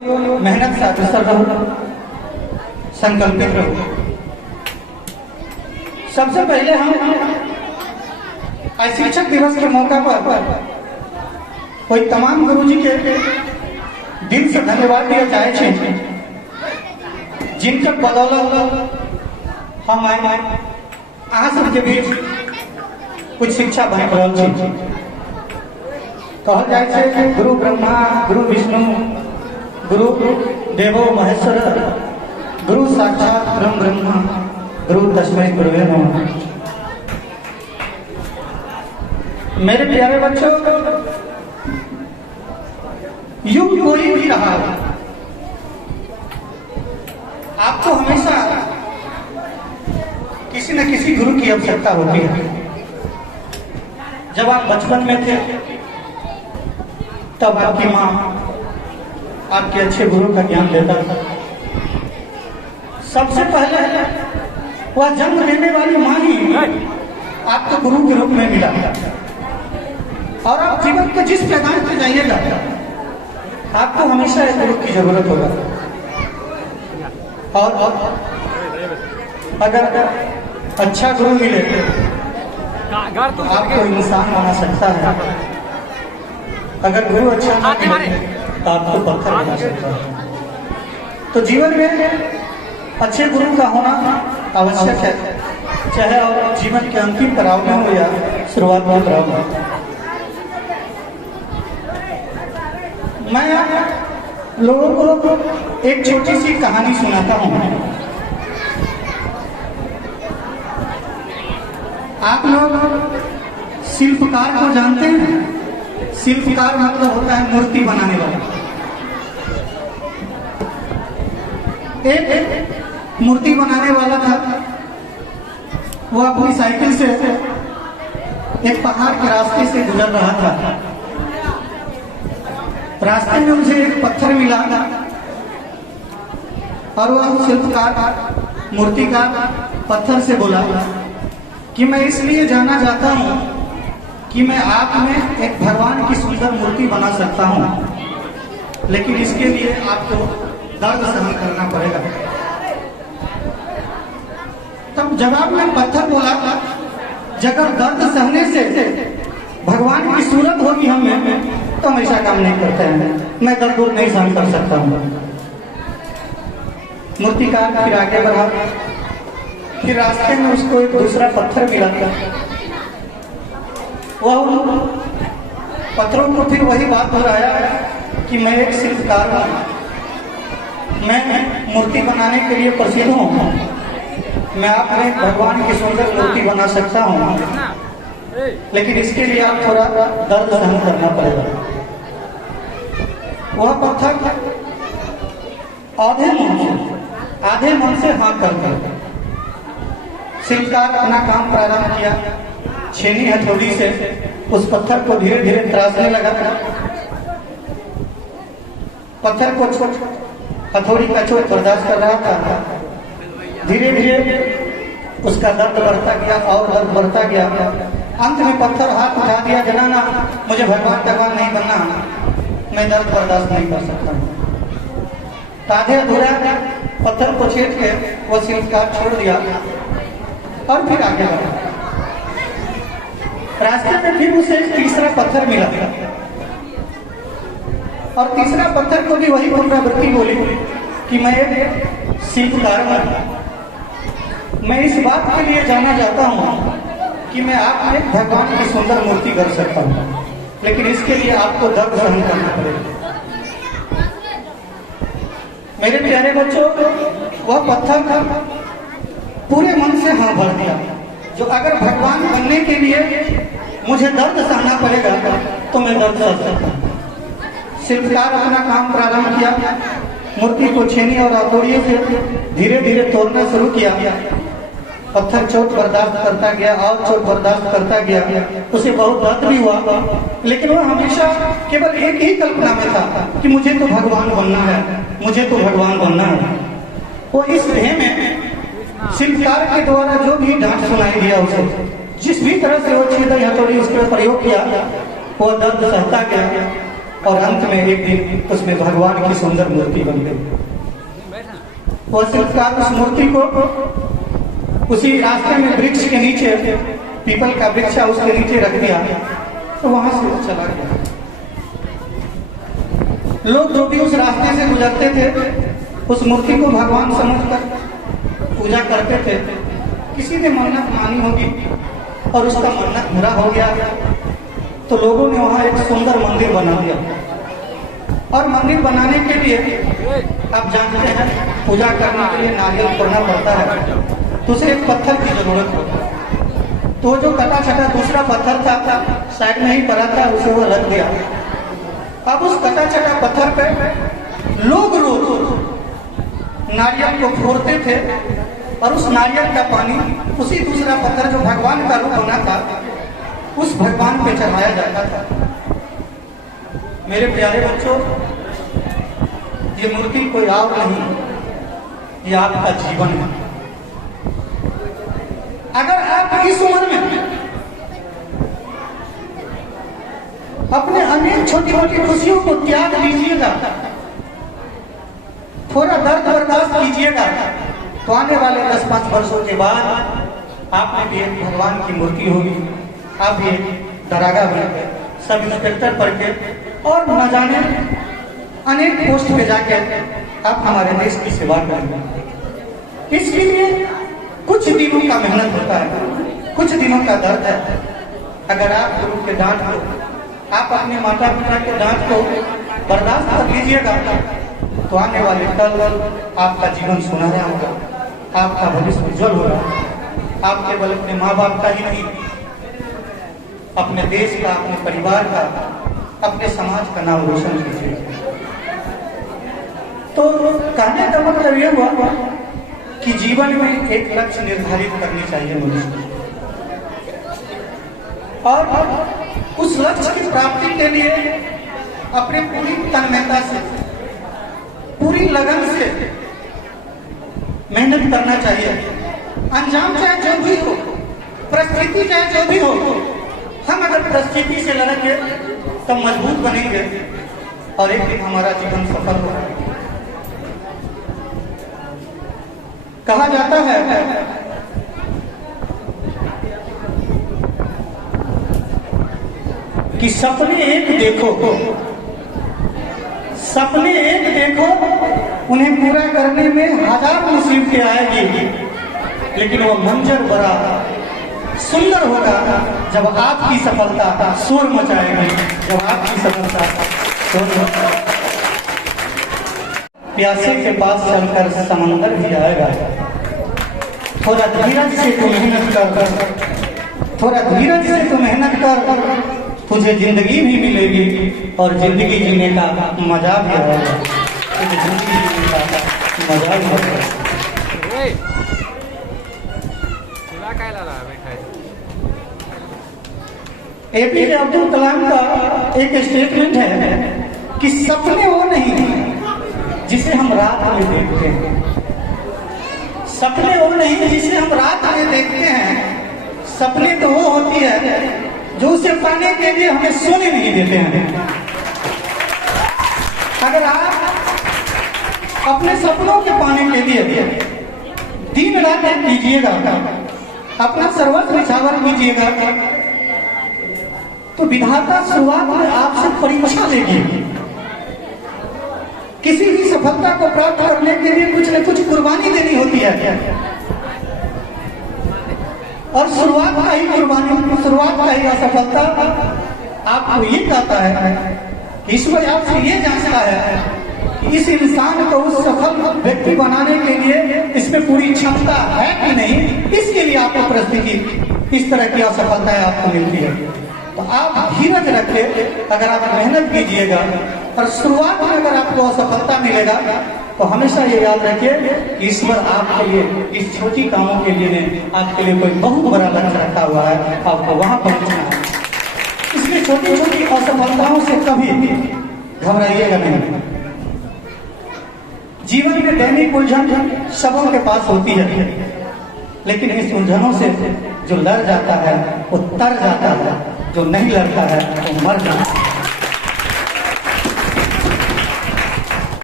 मेहनत से अग्रसर रहो, संकल्पित रहो। सबसे पहले हम आज शिक्षक दिवस के मौका पर कोई तमाम गुरुजी के दिल से धन्यवाद दिया जाए छे, जिनके बदौलत हम अहाँ सबके बीच कुछ शिक्षा बांट रहल छी। कहल जाए छे गुरु ब्रह्मा, गुरु विष्णु, गुरु देवो महेश्वर, गुरु साक्षात परम ब्रह्मा, गुरु तस्मै गुरुवे नमः। मेरे प्यारे बच्चों, युग कोई भी रहा, आपको हमेशा किसी न किसी गुरु की आवश्यकता होती है। जब आप बचपन में थे तब आपकी माँ आपके अच्छे गुरु का ज्ञान देता था। सबसे पहले वह जन्म देने वाली माँ ही आपको गुरु के रूप में मिला, और आप जीवन के जिस मैदान पे जाइएगा आपको हमेशा एक गुरु की जरूरत होगा। और अगर अच्छा गुरु मिले तो आपको इंसान बना सकता है, अगर गुरु अच्छा ना मिले तो आपको पत्थर बना सकता है। तो जीवन में अच्छे गुरु का होना आवश्यक है, चाहे और जीवन के अंतिम पड़ाव में हो या शुरुआत में पड़ाव में। मैं लोगों को एक छोटी सी कहानी सुनाता हूँ। आप लोग शिल्पकार को जानते हैं? शिल्पकार मतलब होता है मूर्ति बनाने वाला। एक मूर्ति बनाने वाला था, वो अपनी साइकिल से एक पहाड़ के रास्ते से गुजर रहा था। रास्ते में मुझे एक पत्थर मिला और वह शिल्पकार मूर्तिकार पत्थर से बोला कि मैं इसलिए जाना चाहता हूँ कि मैं आप में एक भगवान की सुंदर मूर्ति बना सकता हूँ, लेकिन इसके लिए आपको दर्द सहन करना पड़ेगा। तब जवाब में पत्थर बोला, जगह दर्द सहने से भगवान की सूरत होगी हमें तो हम ऐसा काम नहीं करते हैं, मैं दर्द नहीं सहन कर सकता हूँ। मूर्तिकार फिर आगे बढ़ा, फिर रास्ते में उसको एक दूसरा पत्थर मिला था। वह पत्थरों को फिर वही बात दोहराया कि मैं एक शिल्पकार हूँ, मैं मूर्ति बनाने के लिए प्रसिद्ध हूँ, मैं आप में भगवान की सुंदर मूर्ति बना सकता हूँ, लेकिन इसके लिए आप थोड़ा दर्द सहन करना पड़ेगा। वह पत्थर आधे मन से हाँ कर शिल्पकार अपना काम प्रारंभ किया। छेनी हथौड़ी से उस पत्थर को धीरे धीरे त्रासने लगा। पत्थर को हथौड़ी का चोट बर्दाश्त कर रहा था। धीरे धीरे उसका दर्द बढ़ता गया और दर्द बढ़ता गया। अंत में पत्थर हाथ उठा दिया, जनाना मुझे भगवान भगवान नहीं बनना, मैं दर्द बर्दाश्त नहीं कर सकता। आधे अधूरा पत्थर को छेद के वो शिल्पकार छोड़ दिया और फिर आगे बढ़ा। रास्ते में फिर उसे तीसरा पत्थर मिला और तीसरा पत्थर को भी वही पुनरावृत्ति बोली कि मैं एक शिल्पकार हूं, मैं इस बात के लिए जाना चाहता हूं कि मैं आप में भगवान की सुंदर मूर्ति कर सकता हूं, लेकिन इसके लिए आपको दर्द सहन करना पड़ेगा। मेरे प्यारे बच्चों, वह पत्थर पूरे मन से हाँ भर दिया, जो अगर भगवान बनने के लिए मुझे दर्द सहना पड़ेगा तो मैं दर्द सह सकता हूँ। शिल्पकार अपना काम प्रारंभ किया, मूर्ति को छेनी और हथौड़ियों से धीरे धीरे तोड़ना शुरू किया। पत्थर चोट बर्दाश्त करता गया और चोट बर्दाश्त करता गया। उसे बहुत दर्द भी हुआ, लेकिन वह हमेशा केवल एक ही कल्पना में था कि मुझे तो भगवान बनना है, मुझे तो भगवान बनना है। वो इस ध्येय में शिल्पकार के द्वारा जो भी डांट सुनाई दिया, उसे जिस भी तरह से वो छेद हथौड़ी उसके प्रयोग किया, वो दर्द सहता गया। और अंत में एक दिन उसमें भगवान की सुंदर मूर्ति बन गई। वह शिल्पकार उस मूर्ति को उसी रास्ते में वृक्ष के नीचे, पीपल का वृक्ष है उसके नीचे रख दिया, तो वहां से वो चला गया। लोग जो भी उस रास्ते से गुजरते थे उस मूर्ति को भगवान समझकर पूजा करते थे। किसी ने मन्नत मानी होगी और उसका मन्नत पूरा हो गया, तो लोगों ने वहां एक सुंदर मंदिर बना दिया। और मंदिर बनाने के लिए आप जानते हैं पूजा करने के लिए नारियल फोड़ना पड़ता है, तो उसे एक पत्थर की जरूरत होती है। तो जो कटा छटा दूसरा पत्थर था साइड में ही पड़ा था, उसे वो रख दिया। अब उस कटा छटा पत्थर पे लोग रोज नारियल को फोड़ते थे और उस नारियल का पानी उसी दूसरा पत्थर जो भगवान का रूप बना था उस भगवान पे चढ़ाया जाता था। मेरे प्यारे बच्चों, ये मूर्ति कोई और नहीं, ये आपका जीवन है। अगर आप इस उम्र में अपने अनेक छोटी छोटी खुशियों को त्याग दीजिएगा, थोड़ा दर्द बर्दाश्त कीजिएगा, तो आने वाले 10-5 वर्षों के बाद आप में भी एक भगवान की मूर्ति होगी। आप भी दरागा बन के, सब इंस्पेक्टर पढ़ के और न जाने अनेक पोस्ट पे जाके आप हमारे देश की सेवा करेंगे। इसके लिए कुछ दिनों का मेहनत होता है, कुछ दिनों का दर्द है। अगर आप गुरु के डांट को, आप अपने माता पिता के डांट को बर्दाश्त कर लीजिएगा, तो आने वाले कल आपका जीवन सुनहरा होगा, आपका भविष्य उज्जवल होगा। आप केवल अपने माँ बाप का ही नहीं, अपने देश का, अपने परिवार का, अपने समाज का नाम रोशन कीजिए। तो कहने का मतलब यह हुआ कि जीवन में एक लक्ष्य निर्धारित करनी चाहिए मनुष्य, और उस लक्ष्य की प्राप्ति के लिए अपने पूरी तन्मयता से, पूरी लगन से मेहनत करना चाहिए। अंजाम चाहे जो भी हो, परिस्थिति चाहे जो भी हो, हम अगर परिस्थिति से लड़ेंगे तो मजबूत बनेंगे और एक दिन हमारा जीवन सफल होगा। कहा जाता है कि सपने एक देखो, सपने एक देखो, उन्हें पूरा करने में 1000 मुसीबतें आएगी, लेकिन वो मंजर बड़ा सुंदर होगा जब आपकी सफलता शोर मचाएगी, जब आपकी सफलता शोर। प्यासे के पास चलकर समंदर भी आएगा, थोड़ा धीरज से तू मेहनत कर, थोड़ा धीरज से तू मेहनत कर, तुझे जिंदगी भी मिलेगी और जिंदगी जीने का मजा भी आएगा, तुझे जिंदगी जीने का मजा भी आएगा। एपीजे अब्दुल कलाम का एक स्टेटमेंट है कि सपने वो नहीं जिसे हम रात में देखते हैं, सपने वो नहीं जिसे हम रात में देखते हैं, सपने तो वो होती है जो उसे पाने के लिए हमें सोने नहीं देते हैं। अगर आप अपने सपनों के पाने के लिए दिन रात कीजिएगा, अपना सर्वस्व निछावर कीजिएगा, तो विधाता शुरुआत में आपसे परीक्षा लेगी। किसी भी सफलता को प्राप्त करने के लिए कुछ न कुछ कुर्बानी देनी होती है, और शुरुआत का ही कुर्बानी, शुरुआत का ही असफलता आपको ये कहता है कि ईश्वर आपसे ये जांचता है कि इस इंसान को उस सफल व्यक्ति बनाने के लिए इसमें पूरी क्षमता है कि नहीं। इसके लिए आपको परिस्थिति इस तरह की असफलताएं आपको मिलती है। तो आप धीरज रखें, अगर आप मेहनत कीजिएगा और शुरुआत में अगर आपको असफलता मिलेगा तो हमेशा ये याद रखिए कि ईश्वर आपके लिए इस छोटी कामों के लिए आपके लिए कोई बहुत बड़ा लक्ष्य रखा हुआ है, आपको वहां पहुंचना है। इसलिए छोटी छोटी असफलताओं से कभी घबराइएगा नहीं। जीवन में दैनिक उलझन सबों के पास होती है, लेकिन इस उलझनों से जो लड़ जाता है वो तर जाता है, जो नहीं लड़ता है वो मर जाता है।